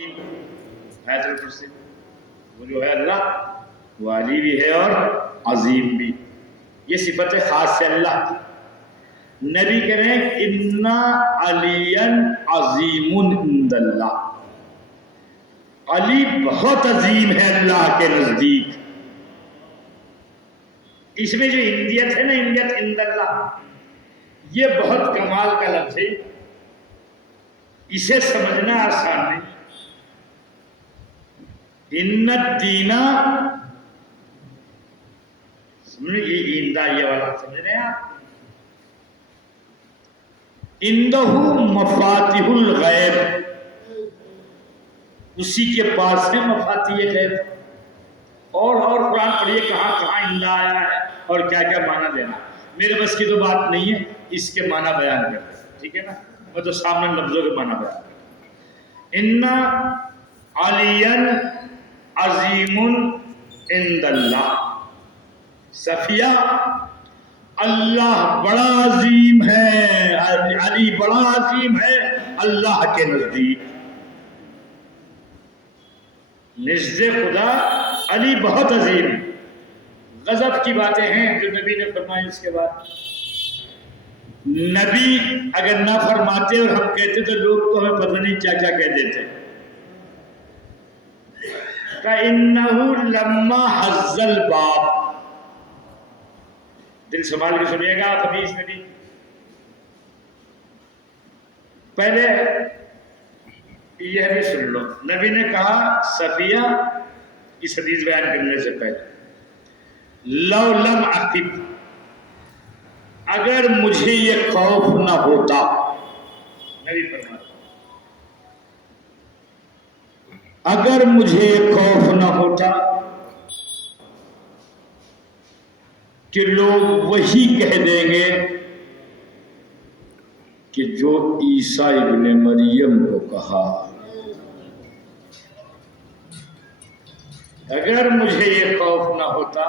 آیت الکرسی وہ جو ہے اللہ وہ علی بھی ہے اور عظیم بھی، یہ صفت خاص ہے اللہ کی۔ نبی کہہ رہے ہیں انا علی عظیم عند اللہ، علی بہت عظیم ہے اللہ کے نزدیک۔ اس میں جو اندیت ہے نا، اندیت عند اللہ، یہ بہت کمال کا لفظ ہے، اسے سمجھنا آسان نہیں۔ ان الدین، سمجھے یہ ایندہ یہ والا سمجھ رہے ہیں آپ، اندہ مفاتیح الغیب، اسی کے پاس ہے مفاتیح غیب۔ اور قرآن پڑھیے کہاں کہاں اندہ آیا ہے اور کیا کیا معنی دینا، میرے بس کی تو بات نہیں ہے اس کے معنی بیان کرتے، ٹھیک ہے نا، میں تو سامنے لفظوں کے معنی بیان کرتا۔ ان علی عظیم عند اللہ، صفیہ اللہ بڑا عظیم ہے، علی بڑا عظیم ہے اللہ کے نزدیک، نزد خدا علی بہت عظیم۔ غضب کی باتیں ہیں جو نبی نے فرمائی۔ اس کے بعد نبی اگر نہ فرماتے اور ہم کہتے تو لوگ تو ہمیں پتہ نہیں کیا کیا کہہ دیتے۔ کَإِنَّهُ لَمَّا حَزَّ الْبَابِ، دل سنبھال کے سنیے گا آپ حدیث نبی۔ پہلے یہ بھی سن لو، نبی نے کہا صفیہ، اس حدیث بیان کرنے سے پہلے، لو لم اخف، اگر مجھے یہ خوف نہ ہوتا، نبی فرماتے اگر مجھے یہ خوف نہ ہوتا کہ لوگ وہی کہہ دیں گے کہ جو عیسیٰ ابن مریم کو کہا، اگر مجھے یہ خوف نہ ہوتا،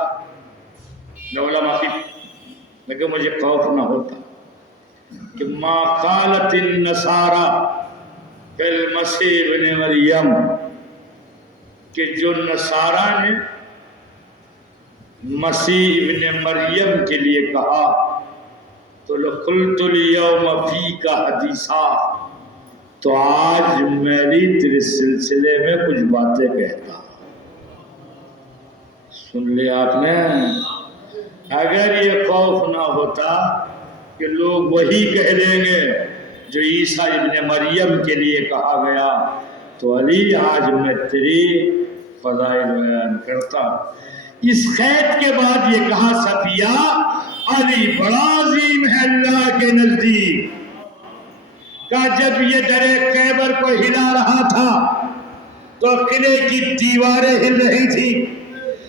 لیکن مجھے خوف نہ ہوتا کہ ما قالت النصارى فی المسیح ابن مریم، کہ جو نصارہ نے مسیح ابن مریم کے لیے کہا، تو لَقُلْتُ الْيَوْمَ فِيكَ حَدِيثًا، تو آج میری تیرے سلسلے میں کچھ باتیں کہتا۔ سن لیا آپ نے؟ اگر یہ خوف نہ ہوتا کہ لوگ وہی کہہ دیں گے جو عیسیٰ ابن مریم کے لیے کہا گیا، تو علی آج میں تیری فضائل بیان کرتا۔ اس قید کے بعد یہ کہا صفیہ علی بڑا عظیم ہے اللہ کے نزدیک، کہ جب یہ در خیبر کو ہلا رہا تھا تو قلعے کی دیواریں ہل رہی تھی،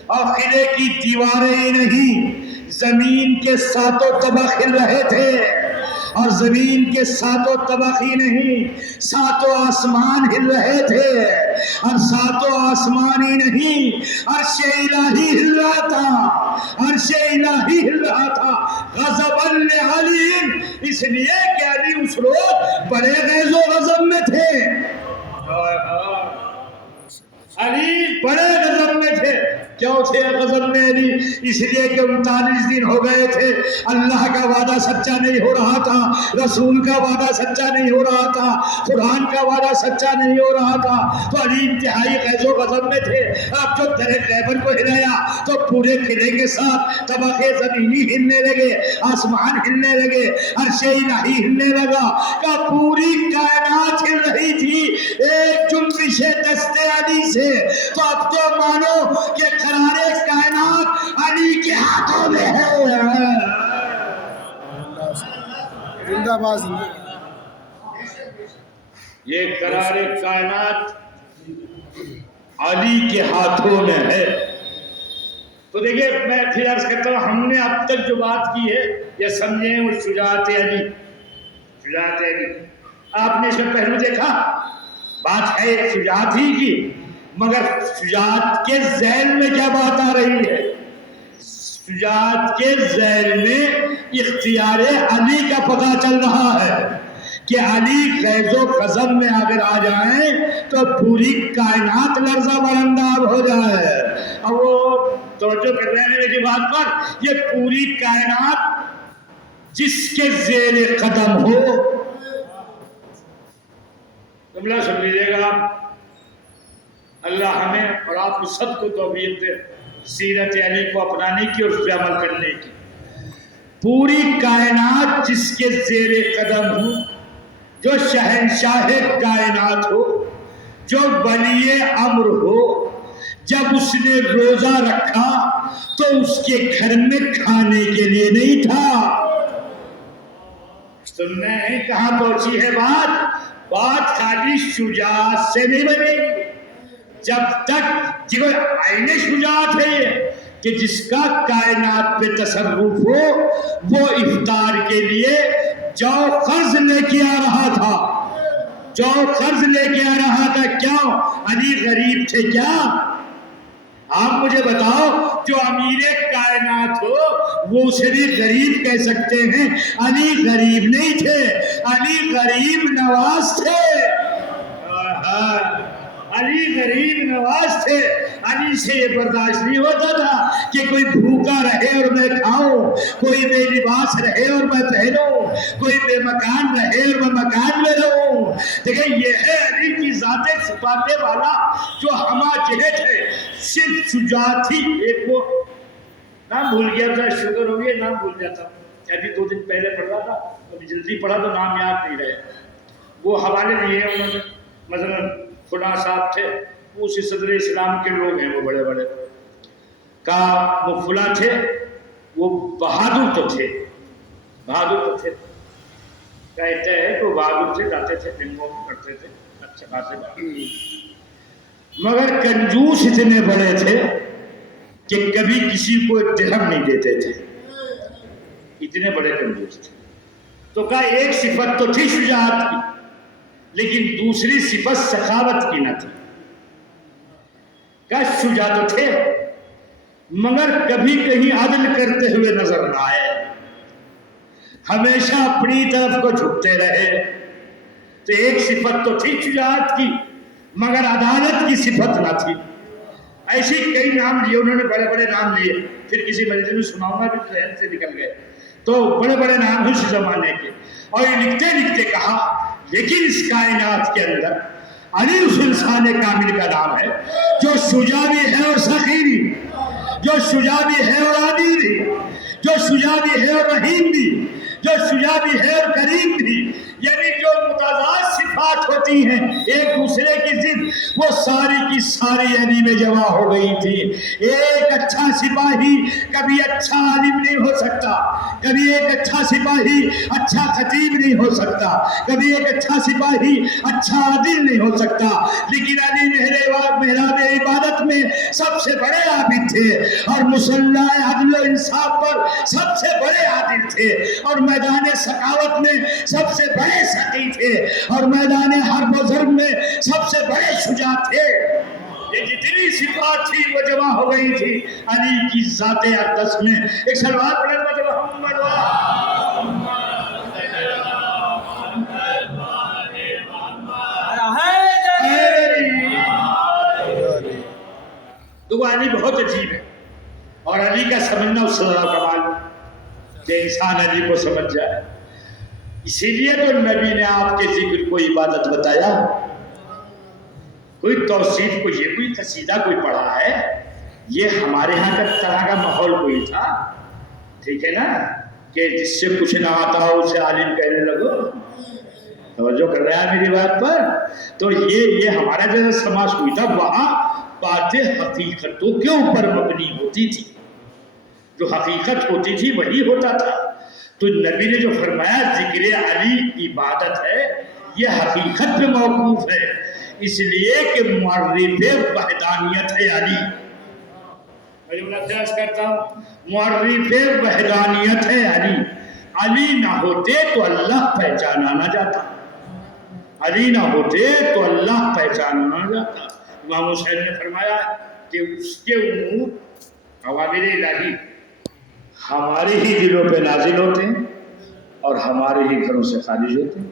اور قلعے کی دیواریں ہی نہیں، زمین کے ساتوں طبق ہل رہے تھے، اور زمین کے ساتوں طبق ہی نہیں، ساتوں آسمان ہل رہے تھے، اور ساتوں آسمان ہی نہیں، عرش الہی ہل رہا تھا، عرش الہی ہل رہا تھا، غضباً لعلی، اس لیے کہ علی اس روز بڑے غیظ و غضب میں تھے، علی بڑے غضب میں تھے۔ کیوں تھے غضب میں علی؟ اس لیے کہ 39 دن ہو گئے تھے، اللہ کا وعدہ سچا نہیں ہو رہا تھا، رسول کا وعدہ سچا نہیں ہو رہا تھا، قرآن کا وعدہ سچا نہیں ہو رہا تھا، تو علی انتہائی غیظ و غضب میں تھے۔ اب جب در خیبر کو ہلایا تو پورے قلعے کے ساتھ طبقے زمینی ہلنے لگے، آسمان ہلنے لگے، عرش الہی ہلنے لگا، کہ پوری کائنات ہل رہی تھی ایک جنبش دست علی سے۔ تو اب تو مانو کہ قرار کائنات علی کے ہاتھوں میں ہے۔ زندہ باد، یہ قرار کائنات علی کے ہاتھوں میں ہے۔ تو دیکھیں میں پھر عرض کرتا ہوں، ہم نے اب تک جو بات کی ہے یہ سمجھیں وہ شجاعت علی، شجاعت علی۔ آپ نے اس میں پہلو دیکھا، بات ہے شجاعت ہی کی، مگر شجاعت کے ذیل میں کیا بات آ رہی ہے؟ شجاعت کے ذیل میں اختیار علی کا پتہ چل رہا ہے کہ علی غیظ و غضب میں اگر آ جائیں تو پوری کائنات لرزہ برنداب ہو جائے. اب وہ توجہ کر رہے ہیں میری بات پر. یہ پوری کائنات جس کے زیر قدم ہو, جملہ سن لیجیے گا آپ, اللہ ہمیں اور آپ کو سب کو توفیق دے سیرت علی کو اپنانے کی اور اس پہ عمل کرنے کی. پوری کائنات جس کے زیر قدم ہو, جو شہنشاہ کائنات ہو, جو ولی امر ہو, جب اس نے روزہ رکھا تو اس کے گھر میں کھانے کے لیے نہیں تھا. سننا ہے کہاں پہنچی ہے بات خالی شجاعت سے نہیں بنے گی. جب تک جگر عین شجاعت ہے یہ کہ جس کا کائنات پہ تصرف ہو, وہ افطار کے لیے جو قرض لے کے آ رہا تھا, کیوں علی غریب تھے کیا؟ آپ مجھے بتاؤ, جو امیر کائنات ہو وہ اسے بھی غریب کہہ سکتے ہیں. علی غریب نہیں تھے, علی غریب نواز تھے. علی غریب نواز تھے. علی سے یہ برداشت نہیں ہوتا تھا کہ کوئی بھوکا رہے اور میں کھاؤں, کوئی بے لباس رہے اور میں پہنوں, کوئی بے مکان رہے اور میں مکان میں رہوں. دیکھیں یہ ہے علی کی ذات صفات والا جو ہما جہت ہے. صرف شجاعت ہی. ایک وہ نام بھول گیا تھا, شوگر ہو گیا, نام بھول جاتا. ابھی 2 دن پہلے پڑھ رہا تھا, ابھی جلدی پڑھا تو نام یاد نہیں رہے. وہ حوالے دیے انہوں نے, مثلا فلاں صاحب تھے, وہ اسی صدر اسلام کے لوگ ہیں, وہ بڑے بڑے کا وہ فلاں تھے, وہ بہادر تو تھے, کہتے ہیں کہ وہ بہادر تھے, جاتے تھے فلموں میں کرتے تھے اچھے خاصے, مگر کنجوس اتنے بڑے تھے کہ کبھی کسی کو درہم نہیں دیتے تھے. اتنے بڑے کنجوس تھے. تو کہا ایک صفت تو تھی شجاعت کی, لیکن دوسری صفت سخاوت کی نہ تھی. کیا شجاع تو تھے مگر کبھی کہیں عدل کرتے ہوئے نظر نہ آئے, ہمیشہ اپنی طرف کو جھکتے رہے. تو ایک صفت تو تھی شجاعت کی مگر عدالت کی صفت نہ تھی. ایسے کئی نام لیے انہوں نے, بڑے بڑے نام لیے, پھر کسی مجلس میں سناؤں گا بھی ذہن سے نکل گئے. تو بڑے بڑے نام ہیں اس زمانے کے. اور یہ لکھتے لکھتے کہا لیکن اس کائنات کے اندر علی اس انسان کامل کا نام ہے جو شجاع بھی ہے اور سخی بھی, جو شجاع بھی ہے اور عادل بھی, جو شجاع بھی ہے اور رحیم بھی, جو شجاع بھی ہے اور کریم بھی. یعنی جو متضاد صفات ہوتی ہیں ایک دوسرے کی ضد, وہ ساری کی ساری علی میں جمع ہو گئی تھی. ایک اچھا سپاہی کبھی اچھا عالم نہیں ہو سکتا, کبھی ایک اچھا سپاہی اچھا خطیب نہیں ہو سکتا, کبھی ایک اچھا سپاہی اچھا عادل نہیں ہو سکتا. لیکن علی محراب عبادت میں سب سے بڑے عابد تھے, اور مصلی عدل و انصاف پر سب سے بڑے عادل تھے, اور میدان سخاوت میں سب سے بڑے سخی تھے, اور میدان حرب و ضرب میں سب سے بڑے شجاع تھے. یہ جتنی صفات تھی وہ جمع ہو گئی تھی علی کی ذات اقدس میں. ایک صلوات پڑھیں محمد تو علی بہت عجیب ہے, اور علی کا سمجھنا اس سے زیادہ کمال کہ انسان علی کو سمجھ جائے. اسی لیے تو نبی نے آپ کے ذکر کو عبادت بتایا. کوئی توصیف کو یہ کوئی قصیدہ کوئی پڑھا ہے, یہ ہمارے ہاں کا طرح کا ماحول کوئی تھا, ٹھیک ہے نا, کہ جس سے کچھ نہ آتا ہو اسے عالم کہنے لگو. توجہ کر رہا ہے میری بات پر. تو یہ ہمارا جیسا سماج کوئی تھا, وہاں باتیں حقیقتوں کے اوپر مبنی ہوتی تھی, جو حقیقت ہوتی تھی وہی ہوتا تھا. تو نبی نے جو فرمایا ذکر علی عبادت ہے, یہ حقیقت پہ موقوف ہے, اس لیے کہ معرف وحدانیت ہے علی. میں ملحظ کرتا ہوں, معرف وحدانیت ہے علی. علی نہ ہوتے تو اللہ پہچانا نہ جاتا, علی نہ ہوتے تو اللہ پہچانا نہ جاتا. امام حسین نے فرمایا کہ اس کے امور اوامر الہی ہمارے ہی دلوں پہ نازل ہوتے ہیں اور ہمارے ہی گھروں سے خارج ہوتے ہیں.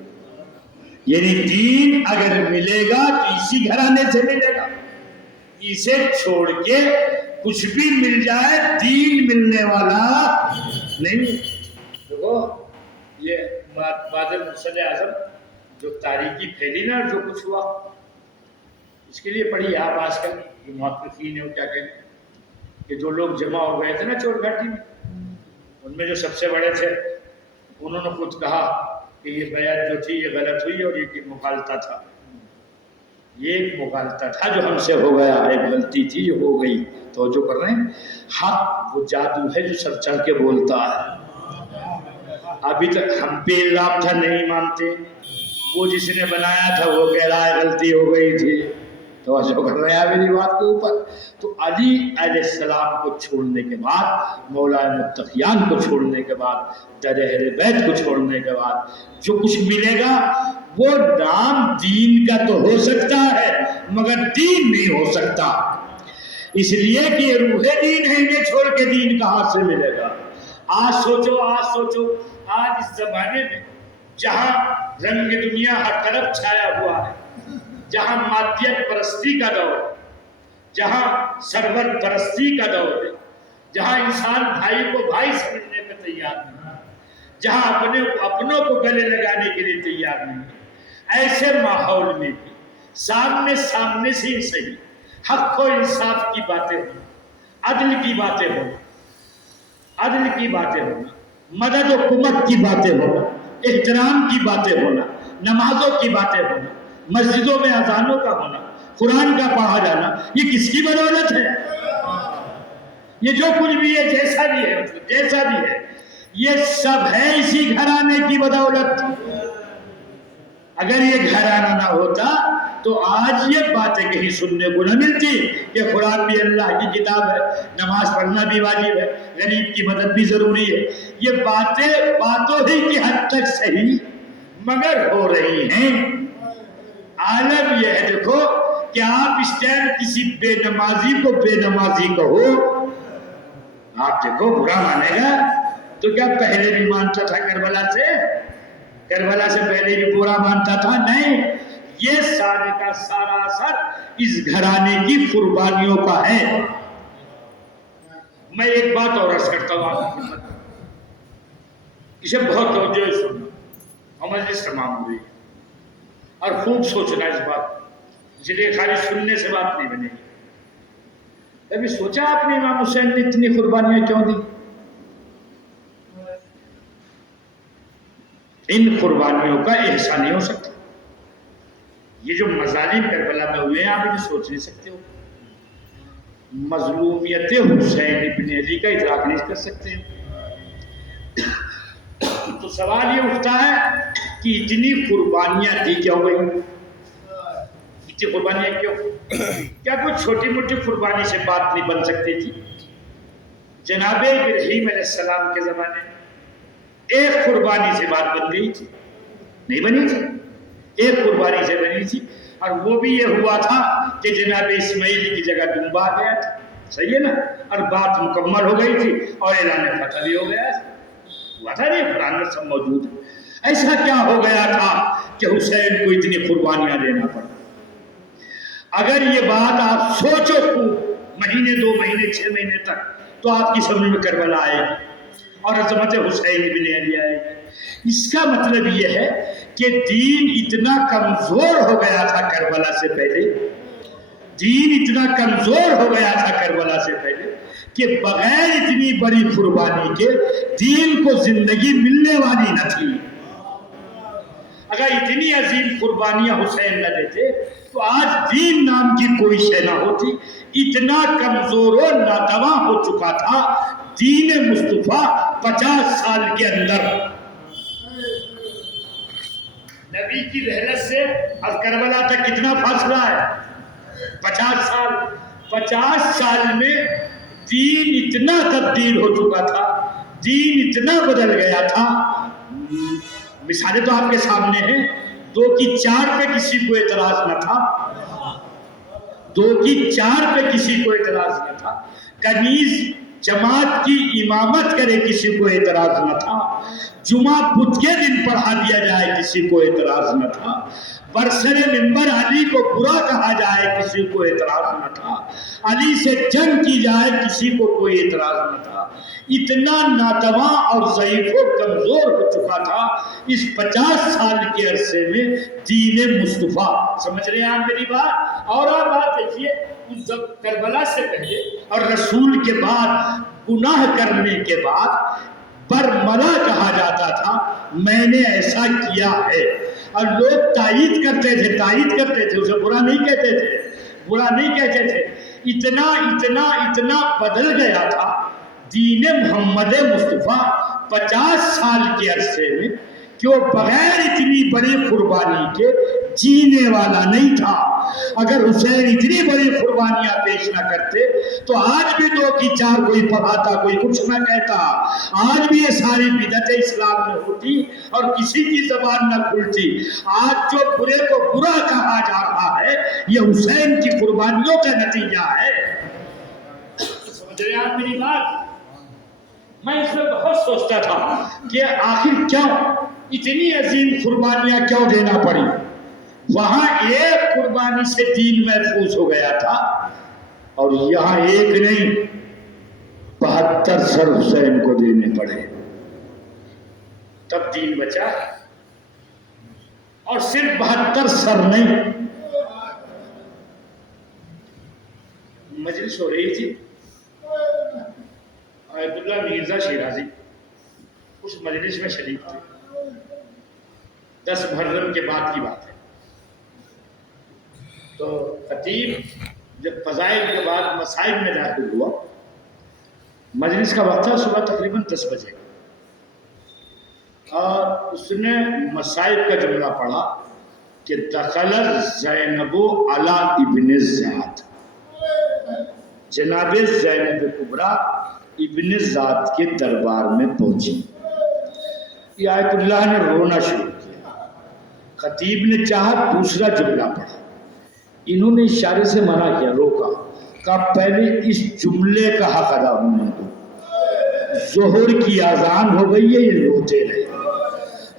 یعنی دین اگر ملے گا تو اسی گھرانے سے ملے گا. اسے چھوڑ کے کچھ بھی مل جائے دین ملنے والا نہیں. دیکھو یہ بادل مسلح اعظم جو تاریخی پھیلی نا جو کچھ ہوا اس کے لیے پڑھی آپ آج کل یہ محققین ہیں وہ کیا کہیں کہ جو لوگ جمع ہو گئے تھے نا چور گھاٹی میں ان میں جو سب سے بڑے تھے انہوں نے خود کہا کہ یہ بیعت جو تھی یہ غلط ہوئی اور یہ مغالطہ تھا. یہ ایک مغالطہ تھا جو ہم سے ہو گیا, ایک غلطی تھی جو ہو گئی. توجہ کر رہے ہیں. حق وہ جادو ہے جو سر چڑھ کے بولتا ہے. ابھی تک ہم پہ الزام تھا نہیں مانتے, وہ جس نے بنایا تھا وہ کہہ رہا ہے غلطی ہو گئی تھی. توجہ کر رہے ہیں میری بات کے اوپر. تو علی علیہ السلام کو چھوڑنے کے بعد, مولانا متقیان کو چھوڑنے کے بعد, در اہل بیت کو چھوڑنے کے بعد جو کچھ ملے گا وہ نام دین کا تو ہو سکتا ہے مگر دین نہیں ہو سکتا. اس لیے کہ یہ روح دین ہے, انہیں چھوڑ کے دین کہاں سے ملے گا. آج سوچو آج اس زمانے میں جہاں رنگ دنیا ہر طرف چھایا ہوا ہے, جہاں مادیت پرستی کا دور ہے, جہاں سرور پرستی کا دور ہے, جہاں انسان بھائی کو بھائی سمجھنے میں تیار نہیں ہے, جہاں اپنوں کو گلے لگانے کے لیے تیار نہیں ہے, ایسے ماحول میں بھی سامنے سے ہی صحیح حق و انصاف کی باتیں ہونا, عدل کی باتیں ہونا, مدد و کمک کی باتیں ہونا, احترام کی باتیں ہونا, نمازوں کی باتیں ہونا, مسجدوں میں اذانوں کا ہونا, قرآن کا پڑھا جانا, یہ کس کی بدولت ہے؟ یہ جو کچھ بھی ہے جیسا بھی ہے یہ سب ہے اسی گھرانے کی بدولت. اگر یہ گھرانہ نہ ہوتا تو آج یہ باتیں کہیں سننے کو نہ ملتی کہ قرآن بھی اللہ کی کتاب ہے, نماز پڑھنا بھی واجب ہے, غریب کی مدد بھی ضروری ہے. یہ باتوں ہی کی حد تک صحیح مگر ہو رہی ہیں. عالم یہ ہے دیکھو کہ آپ اس ٹائم کسی بے نمازی کو بے نمازی کہو, آپ دیکھو برا مانے گا. تو کیا پہلے بھی مانتا تھا کربلا سے پہلے بھی برا مانتا تھا؟ نہیں, یہ سارے کا سارا اثر اس گھرانے کی قربانیوں کا ہے. میں ایک بات اور عرض کرتا ہوں آپ کی خدمت, اسے بہت توجہ سے سننا اور مجلس تمام ہوئی اور خوب سوچنا اس بات, اس لیے خالی سننے سے بات نہیں بنے گی. کبھی سوچا آپ نے امام حسین نے اتنی قربانیاں کیوں دی؟ ان قربانیوں کا احسان نہیں ہو سکتا. یہ جو مظالم کربلا میں ہوئے ہیں آپ انہیں سوچ نہیں سکتے ہو. مظلومیت حسین ابن علی کا ادراک نہیں کر سکتے ہو. تو سوال یہ اٹھتا ہے کہ اتنی قربانیاں دی کیوں گئی؟ اتنی قربانیاں کیوں؟ کیا کوئی چھوٹی موٹی قربانی سے بات نہیں بن سکتی تھی؟ جناب ابراہیم علیہ السلام کے زمانے میں ایک قربانی سے بات بن گئی تھی؟ نہیں بنی تھی, ایک قربانی سے بنی تھی, اور وہ بھی یہ ہوا تھا کہ جناب اسماعیل کی جگہ ڈوبا گیا تھا. صحیح ہے نا, اور بات مکمل ہو گئی تھی اور اعلان فتح بھی ہو گیا ہوا تھا. نہیں, قرآن میں سب موجود ہے. ایسا کیا ہو گیا تھا کہ حسین کو اتنی قربانیاں دینا پڑا؟ اگر یہ بات آپ سوچو مہینے 2 مہینے 6 مہینے تک تو آپ کی سمجھ میں کربلا آئے گی اور عظمت حسین ابن علی آئے گی. اس کا مطلب یہ ہے کہ دین اتنا کمزور ہو گیا تھا کربلا سے پہلے, کہ بغیر اتنی بڑی قربانی کے دین کو زندگی ملنے والی نہ تھی. اگر اتنی عظیم قربانیاں حسین نہ دیتے تو آج دین نام کی کوئی شے نہ ہوتی. اتنا کمزور و ناتواں ہو چکا تھا دین مصطفیٰ 50 سال کے اندر. نبی کی رحلت سے اب کربلا تک کتنا فاصلہ ہے؟ 50 سال. 50 سال میں دین اتنا تبدیل ہو چکا تھا, دین اتنا بدل گیا تھا. مثالیں تو آپ کے سامنے ہیں. 2 کی 4 پہ کسی کو اعتراض نہ تھا, 2 کی 4 پہ کسی کو اعتراض نہ تھا. کنیز جماعت کی امامت کرے کسی کو اعتراض نہ تھا، جمعہ بدھ کے دن پڑھا دیا جائے کسی کو اعتراض نہ تھا، برسر منبر علی کو برا کہا جائے کسی کو اعتراض نہ تھا، علی سے جنگ کی جائے کسی کو کوئی اعتراض نہ تھا۔ اتنا ناتواں اور ضعیف و کمزور ہو چکا تھا اس 50 سال کے عرصے میں دین مصطفیٰ۔ سمجھ رہے ہیں آپ میری بات؟ اور آپ بات دیکھیے، اس کربلا سے پہلے اور رسول کے بعد گناہ کرنے کے بعد برملا کہا جاتا تھا، میں نے ایسا کیا ہے، اور لوگ تائید کرتے تھے، اسے برا نہیں کہتے تھے۔ اتنا بدل گیا تھا دین محمد مصطفیٰ 50 سال کے عرصے میں کہ وہ بغیر اتنی بڑی قربانی کے جینے والا نہیں تھا۔ اگر حسین اتنی بڑی قربانیاں پیش نہ کرتے تو آج بھی 2 کی 4 کوئی پڑھاتا، کوئی کچھ نہ کہتا، آج بھی یہ ساری بدعتیں اسلام میں ہوتی اور کسی کی زبان نہ کھلتی۔ آج جو برے کو برا کہا جا رہا ہے یہ حسین کی قربانیوں کا نتیجہ ہے۔ سمجھ رہے ہیں آپ میری بات؟ میں اس میں بہت سوچتا تھا کہ آخر کیوں اتنی عظیم قربانیاں کیوں دینا پڑی؟ وہاں ایک قربانی سے دین محفوظ ہو گیا تھا، اور یہاں ایک نہیں 72 سر حسین کو دینے پڑے، تب دین بچا۔ اور صرف 72 سر نہیں، مجلس ہو رہی تھی، آیت اللہ مرزا شیرازی اس مجلس میں شریک تھے، 10 محرم کے بعد کی بات ہے۔ تو خطیب جب فضائل کے بعد مسائل میں داخل ہوا، مجلس کا وقت تھا صبح تقریباً 10 بجے، اور اس نے مسائل کا جملہ پڑھا کہ دخلت زینب علی ابن زیاد، جناب زینب کبریٰ ابن زیاد کے دربار میں پہنچی۔ یہ آیت اللہ نے رونا شروع کیا، خطیب نے چاہا دوسرا جملہ پڑھا، انہوں نے اشارے سے منع کیا، روکا، کہا پہلے اس جملے کا حق ادا ہونے دو، ظہر کی اذان ہو گئی ہے، یہ روتے رہے،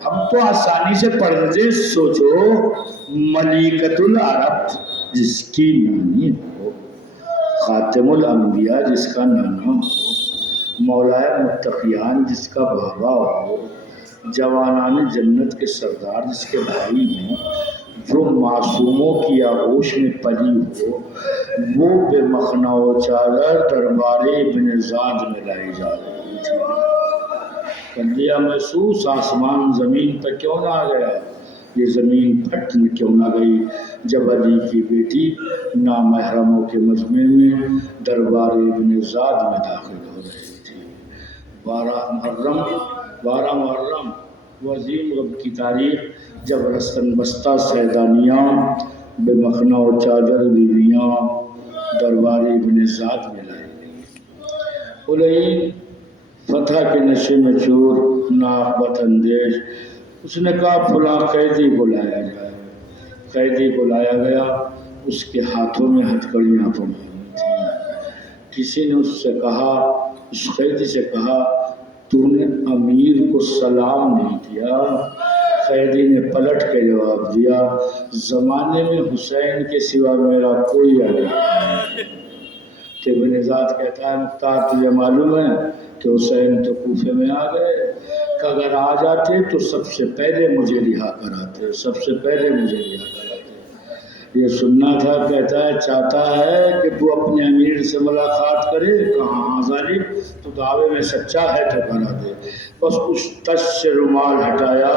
ہم تو آسانی سے پڑھ رہے، سوچو ملکۃ العرب جس کی نانی ہو، خاتم الانبیاء جس کا نانا ہو، مولائے متقیان جس کا بابا ہو، جوانان جنت کے سردار جس کے بھائی ہوں، جو معصوموں کی آغوش میں پلی ہو، وہ بے مخنہ و چادر دربار ابن زیاد میں لائی جا رہی تھی۔ کر لیا محسوس آسمان زمین پر کیوں نہ آ گیا، یہ زمین پھٹ کیوں نہ گئی جب علی کی بیٹی نامحرموں کے مجمع میں دربار ابن زیاد میں داخل ہو رہی تھی۔ 12 محرم وہ عظیم رب کی تاریخ جب رستن بستہ سیدانیاں بے مخنہ و چادر بیویاں دربار ابن زیاد میں لائی گئی۔ حلین فتح کے نشے میں چور، ناقبت اندیش، اس نے کہا فلاں قیدی کو لایا جائے۔ قیدی کو لایا گیا، اس کے ہاتھوں میں ہتھکڑیاں پڑی ہوئی تھیں۔ کسی نے اس سے کہا، اس قیدی سے کہا، تو نے امیر کو سلام نہیں کیا؟ قیدی نے پلٹ کے جواب دیا، زمانے میں حسین کے سوا میرا کوئی علی نہیں۔ کہ ابن زیاد کہتا ہے مختار تجھے معلوم ہے کہ حسین تو کوفے میں آ گئے، کہ اگر آ جاتے تو سب سے پہلے مجھے رہا کراتے، سب سے پہلے مجھے رہا کراتے۔ یہ سننا تھا، کہتا ہے چاہتا ہے کہ تو اپنے امیر سے ملاقات کرے، کہاں ظالم تو دعوے میں سچا ہے تو کرا دے۔ بس اس تش سے رومال ہٹایا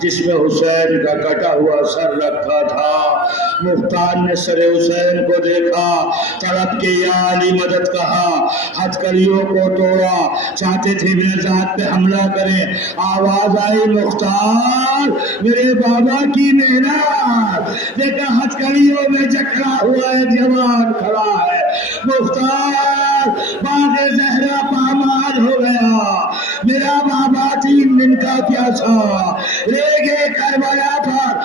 جس میں حسین کا کٹا ہوا سر رکھا تھا۔ مختار نے سر حسین کو دیکھا، تڑپ کے یا علی مدد کہا، ہتھکڑیوں کو توڑا، چاہتے تھے ابن زیاد پہ حملہ کریں۔ آواز آئی مختار میرے بابا کی محنت، دیکھا ہتھکڑیوں میں جکڑا ہوا ہے جوان کھڑا ہے۔ مختار باغ زہرا پامال ہو گیا، میرا بابا 3 دن کا پیاسا، رہ گئے کربلا پر